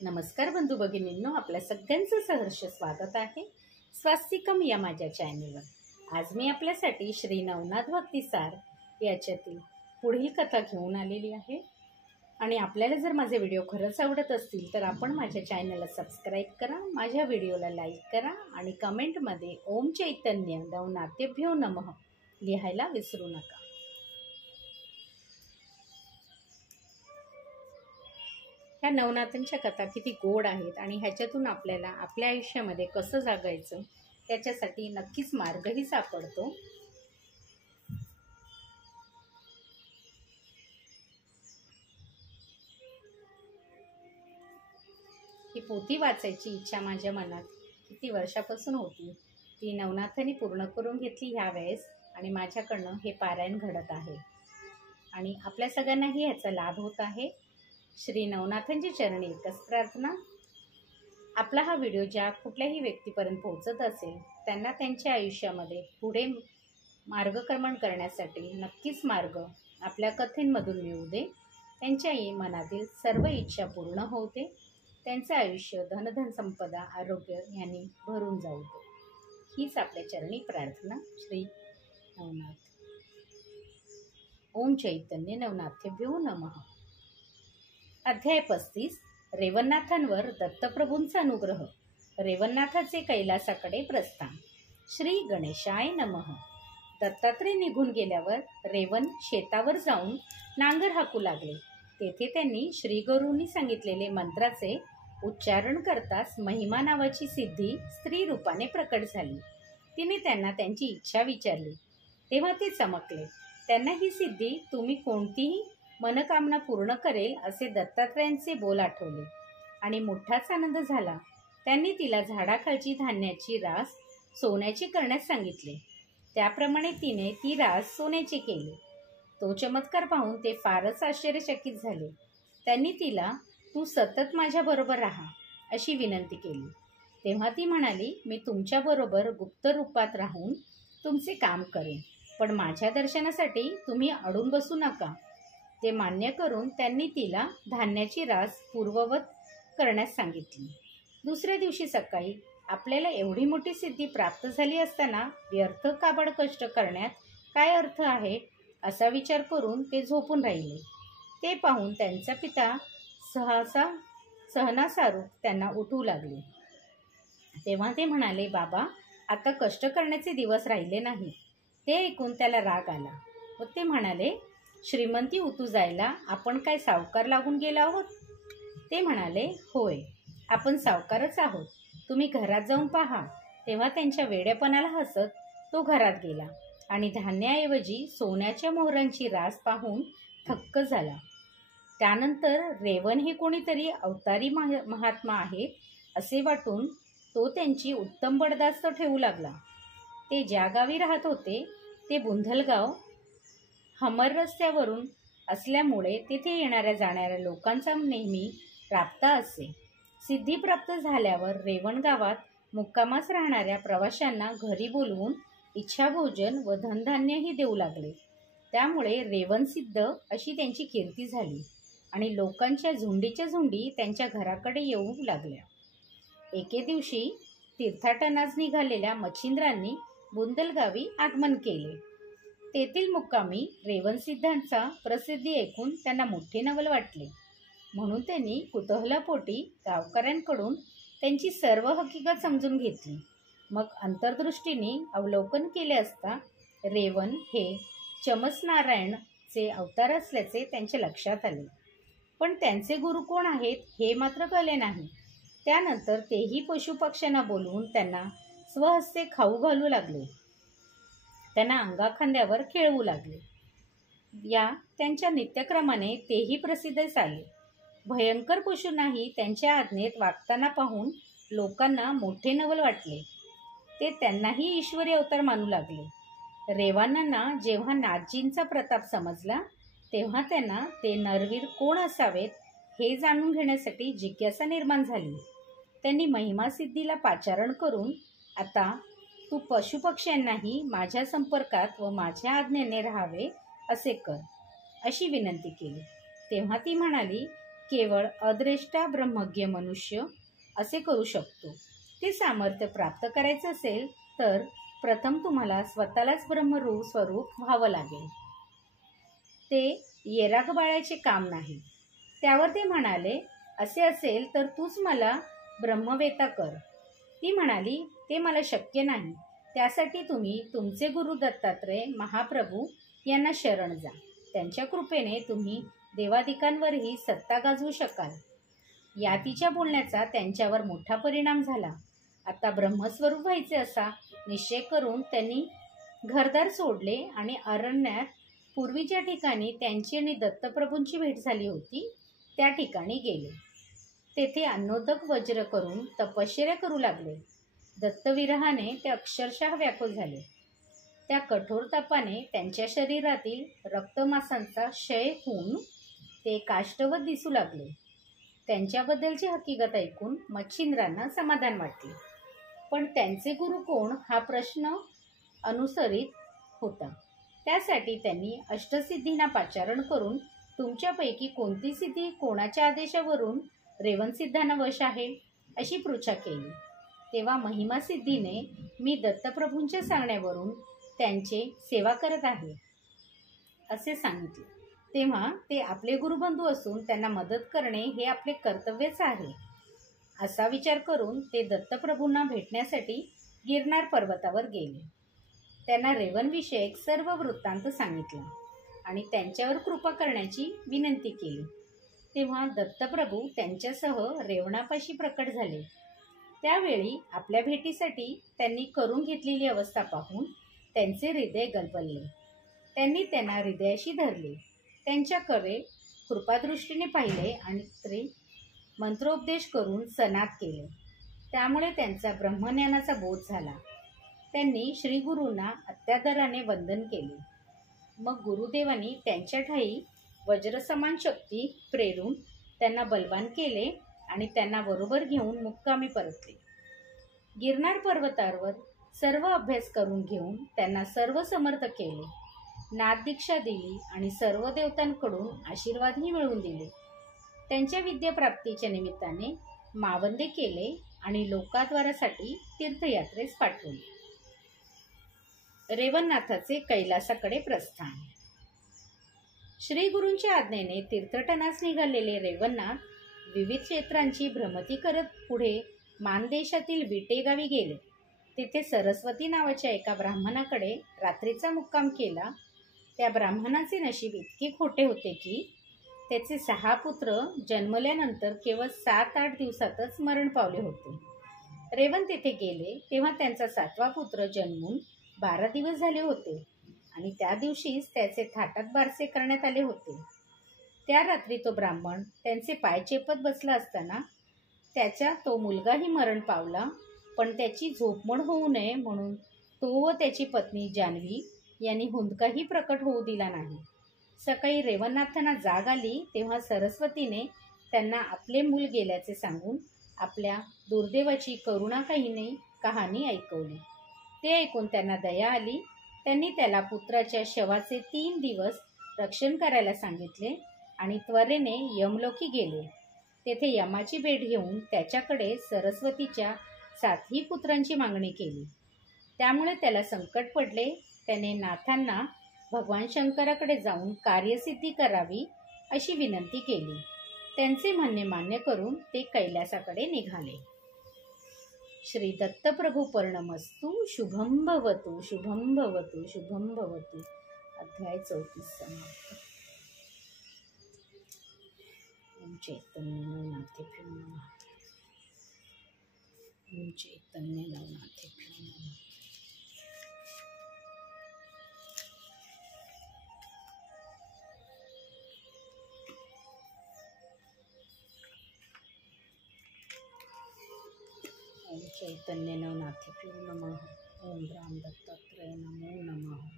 नमस्कार बंधू भगिनींनो, आपल्या सगळ्यांचं सहर्ष स्वागत आहे स्वास्तिकम या माझ्या चॅनलवर। आज मी आपल्यासाठी श्री नवनाथ भक्तिसार याच्यातील पुढील कथा घेऊन आलेली आहे। आणि आपल्याला जर माझे व्हिडिओ खरंच आवडत असतील तर आपण माझ्या चॅनलला सबस्क्राईब करा, माझ्या व्हिडिओला लाईक करा आणि कमेंटमध्ये ओम चैतन्य नवनाथेभ्यो नमः लिहायला विसरू नका। ह्या नवनाथांच्या कथा किती गोड आहेत आणि ह्याच्यातून आपल्याला आपल्या आयुष्यामध्ये कसं जगायचं त्याच्यासाठी नक्कीच मार्गही सापडतो। ही पोथी वाचायची इच्छा माझ्या मनात किती वर्षापासून होती, ती नवनाथांनी पूर्ण करून घेतली ह्या वेळेस आणि माझ्याकडनं हे पारायण घडत आहे आणि आपल्या सगळ्यांनाही ह्याचा लाभ होत आहे। श्री नवनाथांची चरणी एकच प्रार्थना, आपला हा व्हिडिओ ज्या कुठल्याही व्यक्तीपर्यंत पोहोचत असेल त्यांना त्यांच्या आयुष्यामध्ये पुढे मार्गक्रमण करण्यासाठी नक्कीच मार्ग आपल्या कथेंमधून मिळू दे, त्यांच्याही मनातील सर्व इच्छा पूर्ण होते, त्यांचं आयुष्य धनधन संपदा आरोग्य यांनी भरून जाऊ दे, हीच आपल्या चरणी प्रार्थना। श्री नवनाथ। ओम चैतन्य नवनाथेभ्यो नमः। अध्याय 35। रेवणनाथांवर दत्तप्रभूंचा अनुग्रह। रेवणनाथाचे कैलासाकडे प्रस्थान। श्री गणेशाय नमः। दत्तात्रय निघून गेल्यावर रेवण शेतावर जाऊन नांगर हाकू लागले। तेथे त्यांनी श्री गुरूंनी सांगितलेले मंत्राचे उच्चारण करताच महिमा नावाची सिद्धी स्त्री रूपाने प्रकट झाली। तिने त्यांना त्यांची इच्छा विचारली तेव्हा ते चमकले। त्यांना ही सिद्धी तुम्ही कोणतीही मनकामना पूर्ण करेल असे दत्तात्रयांचे बोल आठवले आणि मोठाच आनंद झाला। त्यांनी तिला झाडाखालची धान्याची रास सोन्याची करण्यास सांगितले। त्याप्रमाणे तिने ती रास सोन्याची केली। तो चमत्कार पाहून ते फारच आश्चर्यचकित झाले। त्यांनी तिला तू सतत माझ्याबरोबर राहा अशी विनंती केली। तेव्हा ती म्हणाली, मी तुमच्याबरोबर गुप्त रूपात राहून तुमचे काम करेन, पण माझ्या दर्शनासाठी तुम्ही अडून बसू नका। ते मान्य करून त्यांनी तिला धान्याची रास पूर्ववत करण्यास सांगितली। दुसऱ्या दिवशी सकाळी आपल्याला एवढी मोठी सिद्धी प्राप्त झाली असताना व्यर्थ काबड कष्ट करण्यात काय अर्थ आहे असा विचार करून ते झोपून राहिले। ते पाहून त्यांचा पिता सहनासारूप त्यांना उठवू लागले। तेव्हा ते म्हणाले, बाबा आता कष्ट करण्याचे दिवस राहिले नाही। ते ऐकून त्याला राग आला व ते म्हणाले, श्रीमंती उतू जायला आपण काय सावकार लागून गेलो आहोत? ते म्हणाले, होय आपण सावकारच आहोत, तुम्ही घरात जाऊन पहा। तेव्हा त्यांच्या वेड्यापणाला हसत तो घरात गेला आणि धान्याऐवजी सोन्याच्या मोहरांची रास पाहून थक्क झाला। त्यानंतर रेवण हे कोणीतरी अवतारी महात्मा आहे असे वाटून तो त्यांची उत्तम बडदास्त ठेवू लागला। ते ज्या गावी राहत होते ते बुंधलगाव हमर रस्त्यावरून असल्यामुळे तिथे येणाऱ्या जाणाऱ्या लोकांचा नेहमी राबता असे। सिद्धी प्राप्त झाल्यावर रेवण गावात मुक्कामास राहणाऱ्या प्रवाशांना घरी बोलवून इच्छाभोजन व धनधान्यही देऊ लागले। त्यामुळे रेवणसिद्ध अशी त्यांची कीर्ती झाली आणि लोकांच्या झुंडीच्या झुंडी त्यांच्या घराकडे येऊ लागल्या। एके दिवशी तीर्थाटनास निघालेल्या मच्छिंद्रांनी बुंदलगावी आगमन केले। तेथील मुक्कामी रेवणसिद्धांचा प्रसिद्धी ऐकून त्यांना मोठे नवल वाटले, म्हणून त्यांनी कुतूहलापोटी गावकऱ्यांकडून त्यांची सर्व हकीकत समजून घेतली। मग अंतर्दृष्टीने अवलोकन केले असता रेवण हे चमत्नारायणचे अवतार असल्याचे त्यांच्या लक्षात आले, पण त्यांचे गुरु कोण आहेत हे मात्र कळले नाही। त्यानंतर तेही पशुपक्ष्यांना बोलवून त्यांना स्वहस्ते खाऊ घालू लागले, त्यांना अंगाखांद्यावर खेळवू लागले। या त्यांच्या नित्यक्रमाने तेही प्रसिद्ध झाले। भयंकर पशूंनाही त्यांच्या आज्ञेत वागताना पाहून लोकांना मोठे नवल वाटले। ते त्यांनाही ईश्वरी अवतार मानू लागले। रेवणांना जेव्हा नाथजींचा प्रताप समजला तेव्हा त्यांना ते नरवीर कोण असावेत हे जाणून घेण्यासाठी जिज्ञासा निर्माण झाली। त्यांनी महिमा सिद्धीला पाचारण करून आता तू पशुपक्ष्यांनाही माझ्या संपर्कात व माझ्या आज्ञेने राहावे असे कर अशी विनंती केली। तेव्हा ती म्हणाली, केवळ अद्रेष्टा ब्रह्मज्ञ मनुष्य असे करू शकतो. ते सामर्थ्य प्राप्त करायचे असेल तर प्रथम तुम्हाला स्वतःलाच ब्रह्मरूप स्वरूप व्हावं लागेल. ते येराग बाळाचे काम नाही. त्यावर ते म्हणाले, असे असेल तर तूच मला ब्रह्मवेत्ता कर. ती म्हणाली, ते मला शक्य नाही. त्यासाठी तुम्ही तुमचे गुरु दत्तात्रय महाप्रभू यांना शरण जा. त्यांच्या कृपेने तुम्ही देवादिकांवरही सत्ता गाजवू शकाल. या तिच्या बोलण्याचा त्यांच्यावर मोठा परिणाम झाला. आता ब्रह्मस्वरूप व्हायचे असा निश्चय करून त्यांनी घरदार सोडले आणि अरण्यात पूर्वी ज्या ठिकाणी त्यांची आणि दत्तप्रभूंची भेट झाली होती त्या ठिकाणी गेले. तेथे अन्नोदक वज्र करून तपश्चर्या करू लागले. दत्तविरहाने ते अक्षरशः व्याकुळ झाले. त्या कठोर तपाने त्यांच्या शरीरातील रक्तमांसांचा क्षय होऊन ते काष्ठवत दिसू लागले. त्यांच्याबद्दलची हकीकत ऐकून मच्छिंद्रांना समाधान वाटले. पण त्यांचे गुरु कोण हा प्रश्न अनुसरित होता. त्यासाठी त्यांनी अष्टसिद्धींना पाचारण करून तुमच्यापैकी कोणती सिद्धी कोणाच्या आदेशावरून रेवणसिद्धांना वश आहे अशी पृच्छा केली. तेव्हा महिमा सिद्धीने मी दत्तप्रभूंच्या सांगण्यावरून त्यांचे सेवा करत आहे असे सांगितले. तेव्हा ते आपले गुरुबंधू असून त्यांना मदत करणे हे आपले कर्तव्यच आहे असा विचार करून ते दत्तप्रभूंना भेटण्यासाठी गिरनार पर्वतावर गेले. त्यांना रेवणविषयक सर्व वृत्तांत सांगितला आणि त्यांच्यावर कृपा करण्याची विनंती केली. तेव्हा दत्तप्रभू त्यांच्यासह रेवणापाशी प्रकट झाले. त्यावेळी आपल्या भेटीसाठी त्यांनी करून घेतलेली अवस्था पाहून त्यांचे हृदय गलबलले. त्यांनी त्यांना हृदयाशी धरले, त्यांच्याकडे कृपादृष्टीने पाहिले आणि ते मंत्रोपदेश करून सनात केले. त्यामुळे त्यांचा ब्रह्मज्ञानाचा बोध झाला. त्यांनी श्रीगुरूंना अत्यादराने वंदन केले. मग गुरुदेवांनी त्यांच्या ठायी वज्रसमान शक्ती प्रेरून त्यांना बलवान केले आणि त्यांना बरोबर घेऊन मुक्कामी परतले. गिरनार पर्वतावर सर्व अभ्यास करून घेऊन त्यांना सर्व समर्थ केले. नाथ दीक्षा दिली आणि सर्व देवतांकडून आशीर्वादही मिळवून दिले. त्यांच्या विद्याप्राप्तीच्या निमित्ताने मावंदे केले आणि लोकाद्वारासाठी तीर्थयात्रेस पाठवले. रेवणनाथाचे कैलासाकडे प्रस्थान. श्री गुरूंच्या आज्ञेने तीर्थटनास निघालेले रेवणनाथ विविध क्षेत्रांची भ्रमती करत पुढे मानदेशातील विटे गावी गेले. तेथे सरस्वती नावाच्या एका ब्राह्मणाकडे रात्रीचा मुक्काम केला. त्या ब्राह्मणाचे नशीब इतके खोटे होते की त्याचे 6 पुत्र जन्मल्यानंतर केवळ 7-8 दिवसातच मरण पावले होते. रेवण तेथे गेले तेव्हा त्यांचा 7वा पुत्र जन्मून 12 दिवस झाले होते आणि त्या दिवशीच त्याचे थाटात बारसे करण्यात आले होते. त्या रात्री तो ब्राह्मण त्यांचे पाय चेपत बसला असताना त्याचा तो मुलगाही मरण पावला. पण त्याची झोपमोड होऊ नये म्हणून तो व त्याची पत्नी जान्हवी यांनी हुंदकाही प्रकट होऊ दिला नाही. सकाळी रेवणनाथांना जाग आली तेव्हा सरस्वतीने त्यांना आपले मूल गेल्याचे सांगून आपल्या दुर्दैवाची करुणाकाहीने कहाणी ऐकवली. ते ऐकून त्यांना दया आली. त्यांनी त्याला पुत्राच्या शवाचे 3 दिवस रक्षण करायला सांगितले आणि त्वरेने यमलोकी गेले. तेथे यमाची भेट घेऊन त्याच्याकडे सरस्वतीच्या 7ही पुत्रांची मागणी केली. त्यामुळे त्याला संकट पडले. त्याने नाथांना भगवान शंकराकडे जाऊन कार्यसिद्धी करावी अशी विनंती केली. त्यांचे म्हणणे मान्य करून ते कैलासाकडे निघाले. श्री दत्तप्रभू पर्णमस्तु. शुभम भवतु, शुभम भवतु, शुभम भवतु. अध्याय 34 समाप्त. ओम चैतन्य नवनाथेभ्यो नमः. ओम चैतन्य नवनाथेभ्यो नमः. ओम चैतन्य नवनाथेभ्यो नमः. ओम राम दत्तात्रेय नमो नमः.